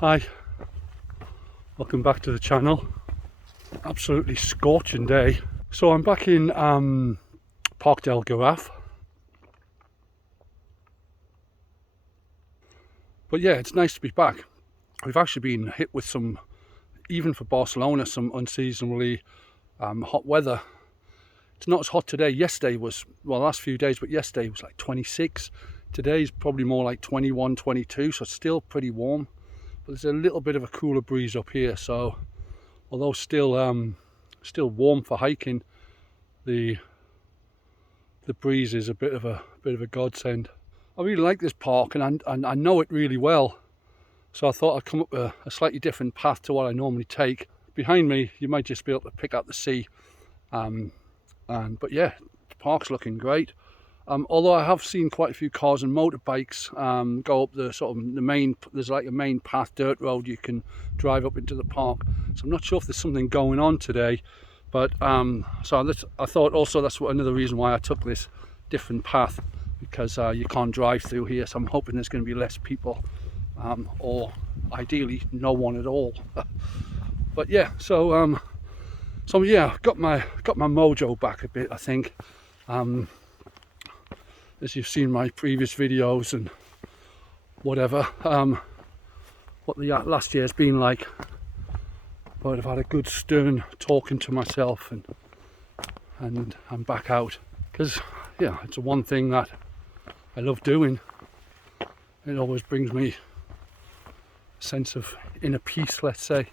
Hi, welcome back to the channel. Absolutely scorching day. So I'm back in Parc del Garraf. But yeah, it's nice to be back. We've actually been hit with some, even for Barcelona, some unseasonably hot weather. It's not as hot today. Yesterday was, well, the last few days, but yesterday was like 26. Today's probably more like 21, 22, so it's still pretty warm. But there's a little bit of a cooler breeze up here, so although still warm for hiking, the breeze is a bit of a godsend. I really like this park, and I know it really well, so I thought I'd come up a slightly different path to what I normally take. Behind me, you might just be able to pick out the sea, but yeah, the park's looking great. Although I have seen quite a few cars and motorbikes go up the main, there's like a main path, dirt road you can drive up into the park. So I'm not sure if there's something going on today, but so I thought also that's another reason why I took this different path, because you can't drive through here. So I'm hoping there's going to be less people, or ideally no one at all. But yeah, so yeah, got my mojo back a bit, I think. As you've seen my previous videos and whatever, what the last year's been like. But I've had a good stern talking to myself, and I'm back out, because yeah, it's the one thing that I love doing. It always brings me a sense of inner peace, let's say.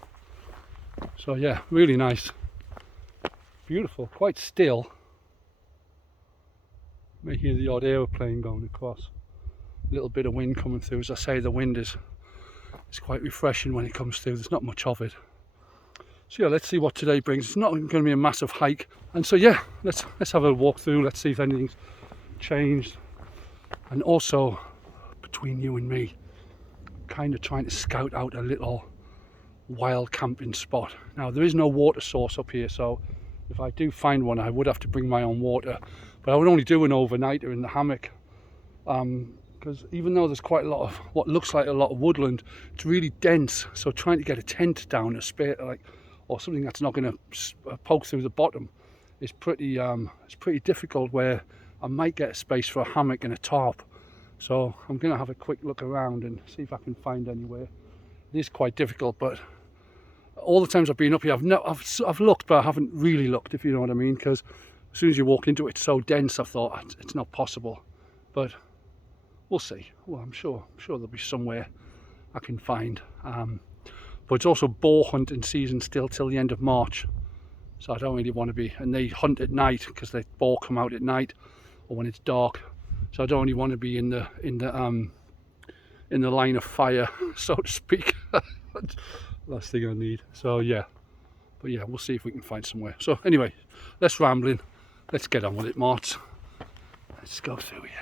So yeah, really nice, beautiful, quite still. You may hear the odd aeroplane going across. A little bit of wind coming through. As I say, the wind is quite refreshing when it comes through. There's not much of it. So yeah, let's see what today brings. It's not going to be a massive hike, and so yeah, let's have a walk through. Let's see if anything's changed. And also, between you and me, kind of trying to scout out a little wild camping spot. Now, there is no water source up here, so if I do find one, I would have to bring my own water. But I would only do an overnighter in the hammock, because even though there's quite a lot of what looks like a lot of woodland, it's really dense. So trying to get a tent down, a spare, or something that's not going to poke through the bottom, is pretty difficult. Where I might get a space for a hammock and a tarp. So I'm going to have a quick look around and see if I can find anywhere. It is quite difficult, but all the times I've been up here, I've looked, but I haven't really looked, if you know what I mean, because as soon as you walk into it, it's so dense. I thought it's not possible, but we'll see. Well, I'm sure there'll be somewhere I can find. But it's also boar hunting season still till the end of March, so I don't really want to be. And they hunt at night, because the boar come out at night or when it's dark. So I don't really want to be in the line of fire, so to speak. Last thing I need. So yeah, but yeah, we'll see if we can find somewhere. So anyway, less rambling. Let's get on with it, Marts. Let's go through here.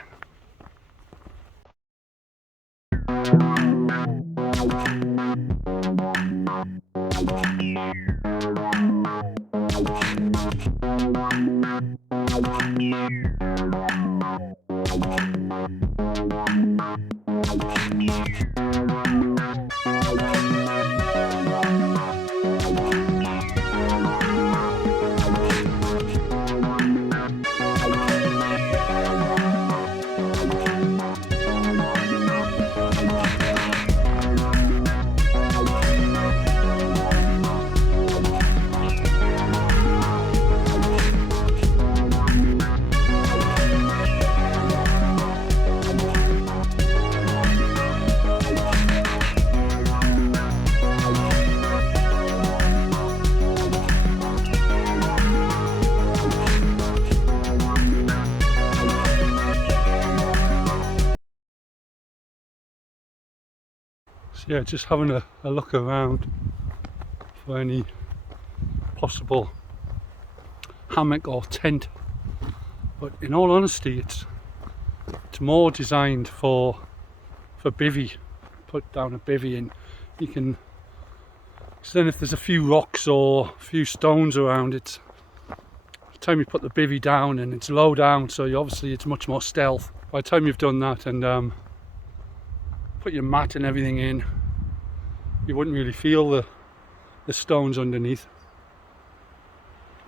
So yeah, just having a look around for any possible hammock or tent, but in all honesty, it's more designed for bivvy. Put down a bivvy, and you can. So then, if there's a few rocks or a few stones around, it's the time you put the bivvy down, and it's low down, so obviously it's much more stealth. By the time you've done that and put your mat and everything in, you wouldn't really feel the stones underneath.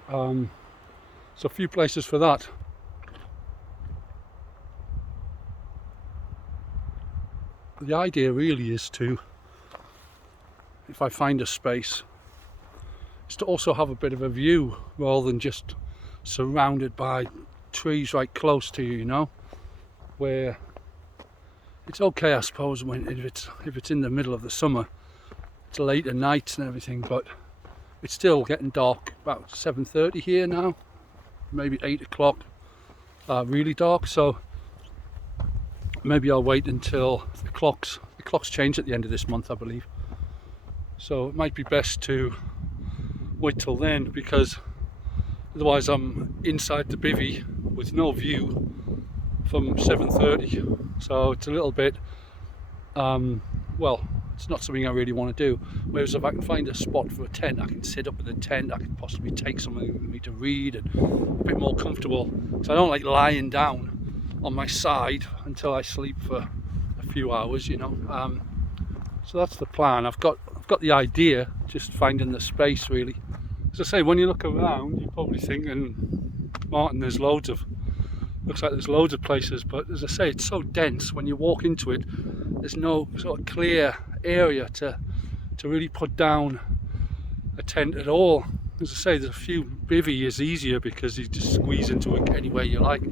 So a few places for that. The idea really is to, if I find a space, is to also have a bit of a view rather than just surrounded by trees right close to you, you know, where it's okay, I suppose, when if it's in the middle of the summer, it's late at night and everything, but it's still getting dark about 7:30 here now, maybe 8 o'clock, really dark. So maybe I'll wait until the clocks change at the end of this month, I believe. So it might be best to wait till then, because otherwise I'm inside the bivvy with no view from 7:30. So it's a little bit, well, it's not something I really want to do. Whereas if I can find a spot for a tent, I can sit up in the tent, I can possibly take something with me to read and a bit more comfortable. So I don't like lying down on my side until I sleep for a few hours, you know. So that's the plan. I've got the idea, just finding the space really. As I say, when you look around, you're probably thinking, Martin, looks like there's loads of places, but as I say, it's so dense. When you walk into it, there's no sort of clear area to really put down a tent at all. As I say, there's a few bivvy is easier because you just squeeze into it anywhere you like.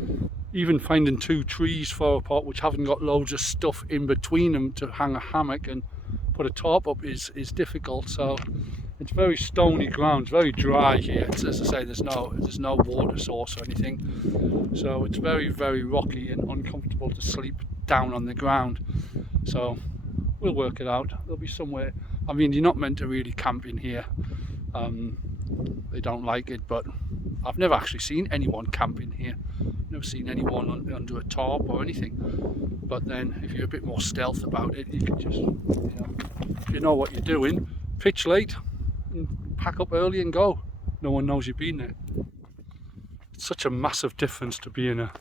Even finding two trees far apart which haven't got loads of stuff in between them to hang a hammock and put a tarp up is difficult. So it's very stony ground, very dry here. It's, as I say, there's no water source or anything, so it's very, very rocky and uncomfortable to sleep down on the ground. So we'll work it out. There'll be somewhere. I mean, you're not meant to really camp in here. They don't like it, but I've never actually seen anyone camping here. Never seen anyone under a tarp or anything. But then if you're a bit more stealth about it, you can just, if you know what you're doing, pitch late and pack up early and go. No one knows you've been there. It's such a massive difference to be in a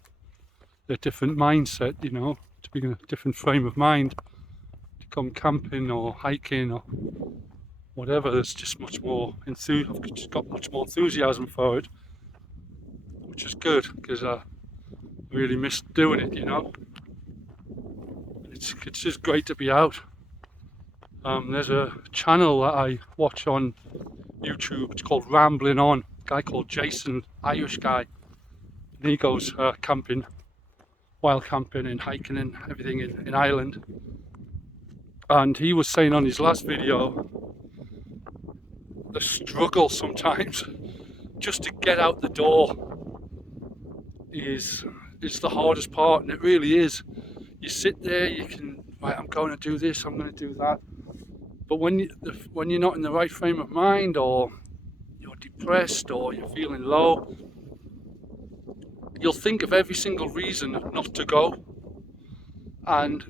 different mindset, you know, to be in a different frame of mind, to come camping or hiking or whatever. There's just much more I've just got much more enthusiasm for it, which is good, because I really miss doing it, you know. It's just great to be out. There's a channel that I watch on YouTube, it's called Rambling On, a guy called Jason, Irish guy, and he goes camping, wild camping and hiking and everything in Ireland. And he was saying on his last video, the struggle sometimes just to get out the door is the hardest part, and it really is. You sit there, you can, right, I'm going to do this, I'm going to do that, but when you're not in the right frame of mind, or you're depressed, or you're feeling low, you'll think of every single reason not to go, and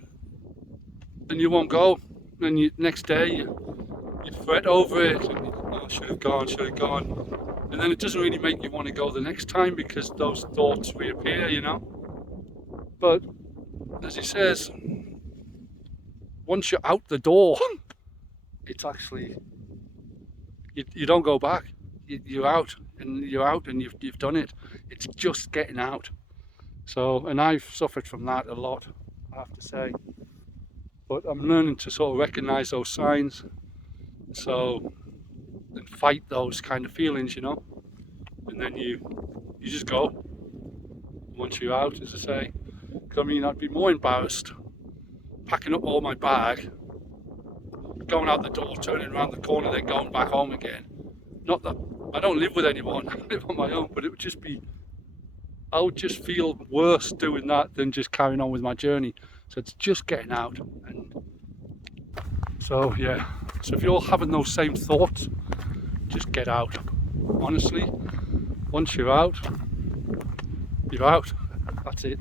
you won't go. And next day you fret over it, and oh, should have gone, and then it doesn't really make you want to go the next time, because those thoughts reappear, you know. But as he says, once you're out the door, it's actually, you don't go back. You're out, and you've done it. It's just getting out. So, and I've suffered from that a lot, I have to say. But I'm learning to sort of recognise those signs, and fight those kind of feelings, you know. And then you just go once you're out, as I say. Because I mean, I'd be more embarrassed packing up all my bag, going out the door, turning around the corner, then going back home again. Not that I don't live with anyone, I live on my own, but it would just be, I would just feel worse doing that than just carrying on with my journey. So it's just getting out. And so yeah, so if you're having those same thoughts, just get out. Honestly, once you're out, you're out. That's it.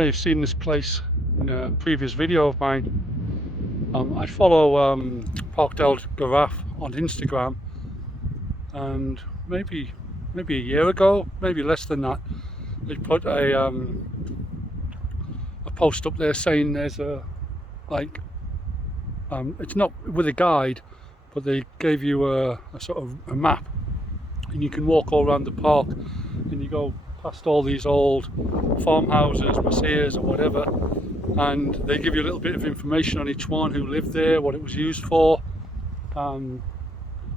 may have seen this place in a previous video of mine. I follow Parc del Garraf on Instagram, and maybe a year ago, maybe less than that, they put a post up there saying there's a it's not with a guide, but they gave you a sort of a map, and you can walk all around the park, and you go past all these old farmhouses, masias or whatever, and they give you a little bit of information on each one, who lived there, what it was used for.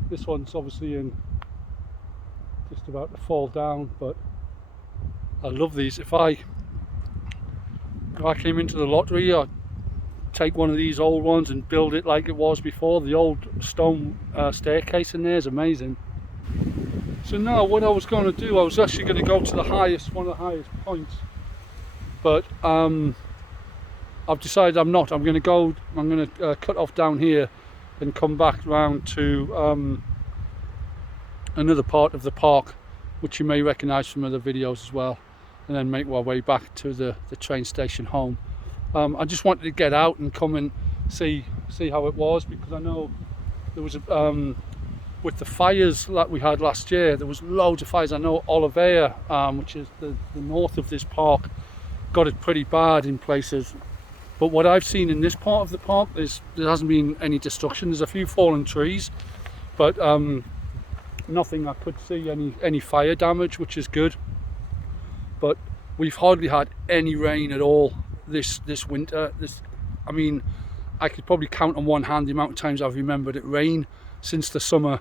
This one's obviously in just about to fall down, but I love these. If I came into the lottery, I'd take one of these old ones and build it like it was before. The old stone staircase in there is amazing. So now what I was going to do, I was actually going to go to one of the highest points, but I've decided I'm not. I'm going to cut off down here and come back round to another part of the park, which you may recognise from other videos as well, and then make my way back to the train station home. I just wanted to get out and come and see how it was, because I know there was with the fires that we had last year, there was loads of fires. I know Oliveira, which is the north of this park, got it pretty bad in places. But what I've seen in this part of the park is there hasn't been any destruction. There's a few fallen trees, but nothing I could see any fire damage, which is good. But we've hardly had any rain at all this winter. I mean, I could probably count on one hand the amount of times I've remembered it rain since the summer.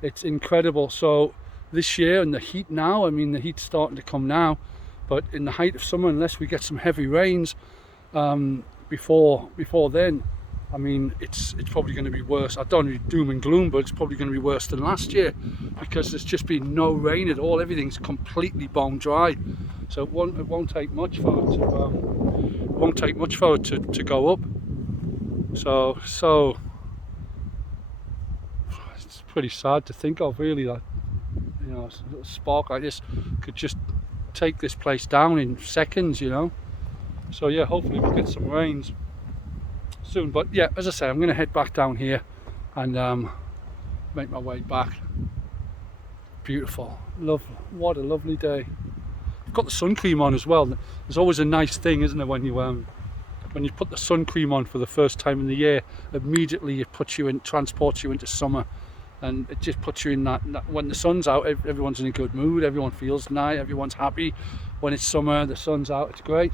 It's incredible. So this year, and the heat now, I mean, the heat's starting to come now, but in the height of summer, unless we get some heavy rains before then, I mean, it's probably going to be worse. I don't know, doom and gloom, but it's probably going to be worse than last year, because there's just been no rain at all. Everything's completely bone dry. So it won't take much for it to go up. So it's pretty sad to think of, really, that, you know, a little spark like this could just take this place down in seconds, you know. So yeah, hopefully we'll get some rains soon. But yeah, as I say, I'm going to head back down here and make my way back. Beautiful, lovely, what a lovely day. I've got the sun cream on as well. There's always a nice thing, isn't there, when you put the sun cream on for the first time in the year. Immediately it transports you into summer, and it just puts you in that when the sun's out, everyone's in a good mood, everyone feels nice, everyone's happy. When it's summer, the sun's out, it's great.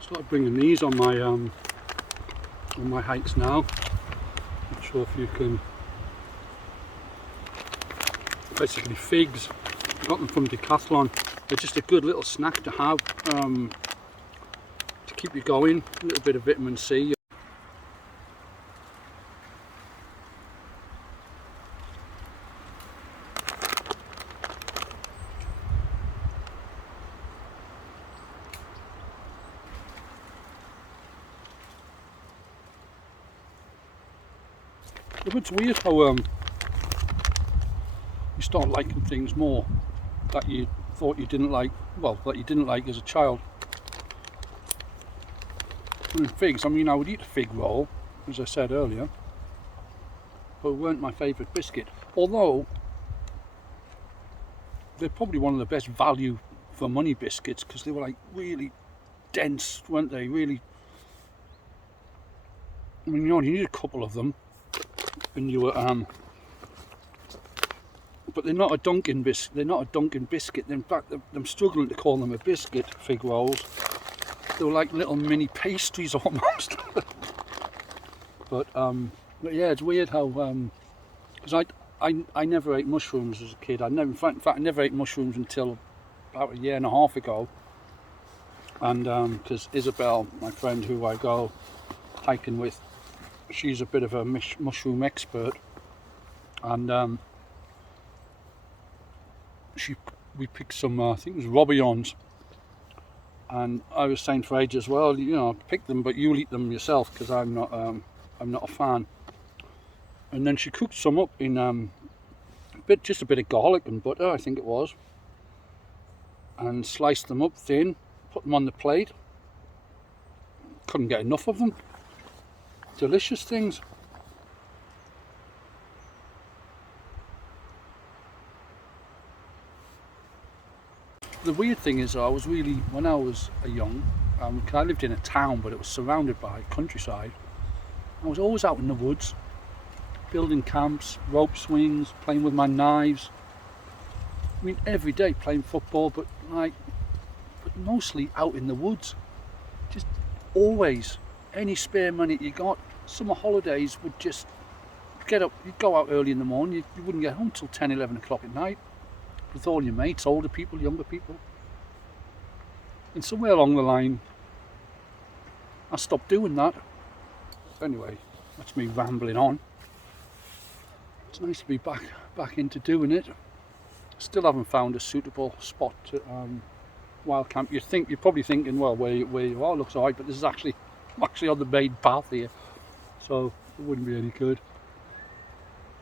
Start bringing these on my hikes now. Not sure if you can. Basically figs. I got them from Decathlon. They're just a good little snack to have to keep you going. A little bit of vitamin C. It's weird how you start liking things more that you thought you didn't like, well, that you didn't like as a child. And figs, I mean, I would eat a fig roll, as I said earlier, but it weren't my favourite biscuit. Although they're probably one of the best value for money biscuits, because they were like really dense, weren't they? Really, I mean, you only need a couple of them, and you were but they're not a Dunkin' biscuit. They're not a Dunkin' biscuit. In fact, I'm struggling to call them a biscuit. Fig rolls. They were like little mini pastries almost. But yeah, it's weird how because I never ate mushrooms as a kid. In fact, I never ate mushrooms until about a year and a half ago. And because Isabel, my friend who I go hiking with, she's a bit of a mushroom expert, and we picked some, I think it was robillons, and I was saying for ages, well, you know, pick them, but you'll eat them yourself, because I'm not a fan. And then she cooked some up in just a bit of garlic and butter, I think it was, and sliced them up thin, put them on the plate. Couldn't get enough of them. Delicious things. The weird thing is, I was really, when I was young, I lived in a town, but it was surrounded by countryside. I was always out in the woods, building camps, rope swings, playing with my knives. I mean, every day playing football, but mostly out in the woods. Just always, any spare money you got. Summer holidays would just get up, you'd go out early in the morning, you wouldn't get home till 10, 11 o'clock at night. With all your mates, older people, younger people. And somewhere along the line, I stopped doing that. Anyway, that's me rambling on. It's nice to be back into doing it. Still haven't found a suitable spot to wild camp. You're probably thinking, well, where you are looks alright, but this is I'm actually on the main path here, so it wouldn't be any good.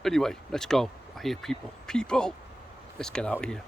Anyway, let's go. I hear people. Let's get out of here.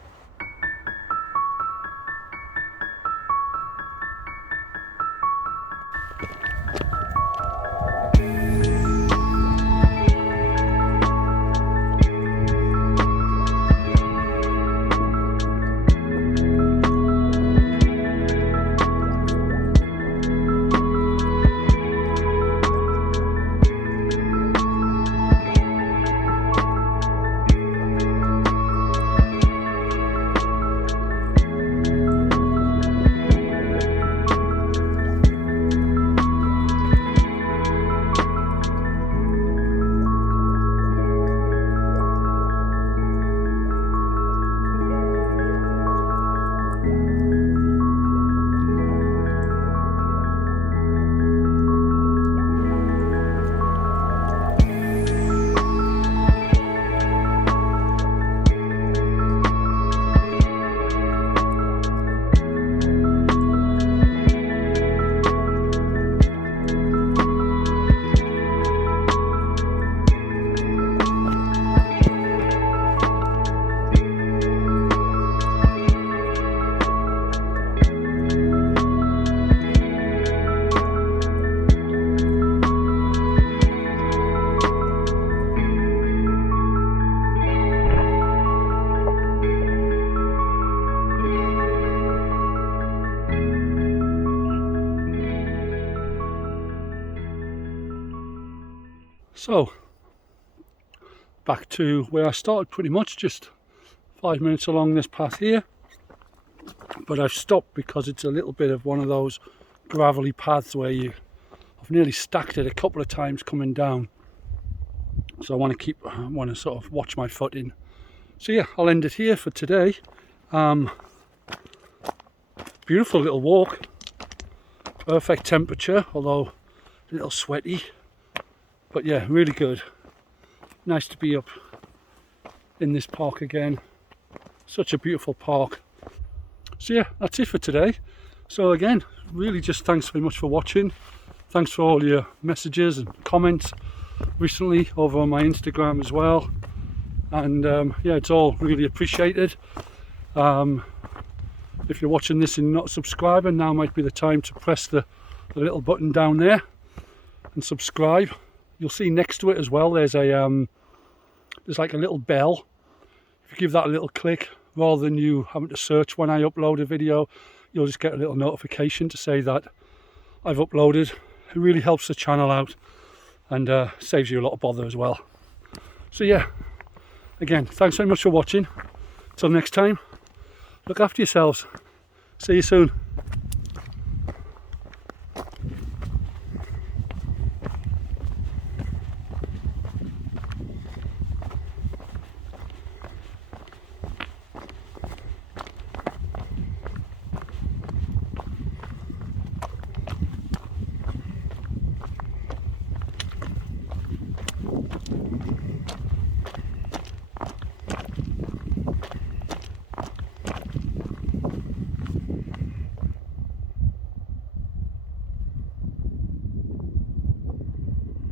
So, back to where I started, pretty much just 5 minutes along this path here, but I've stopped because it's a little bit of one of those gravelly paths where I've nearly stacked it a couple of times coming down, so I want to sort of watch my footing. So yeah, I'll end it here for today. Beautiful little walk, perfect temperature, although a little sweaty. But yeah, really good. Nice to be up in this park again. Such a beautiful park. So yeah, that's it for today. So again, really just thanks very much for watching. Thanks for all your messages and comments recently over on my Instagram as well. And yeah, it's all really appreciated. If you're watching this and not a subscriber, now might be the time to press the little button down there and subscribe. You'll see next to it as well, there's like a little bell. If you give that a little click, rather than you having to search when I upload a video, you'll just get a little notification to say that I've uploaded. It really helps the channel out and saves you a lot of bother as well. So yeah, again, thanks very much for watching. Till next time, look after yourselves. See you soon.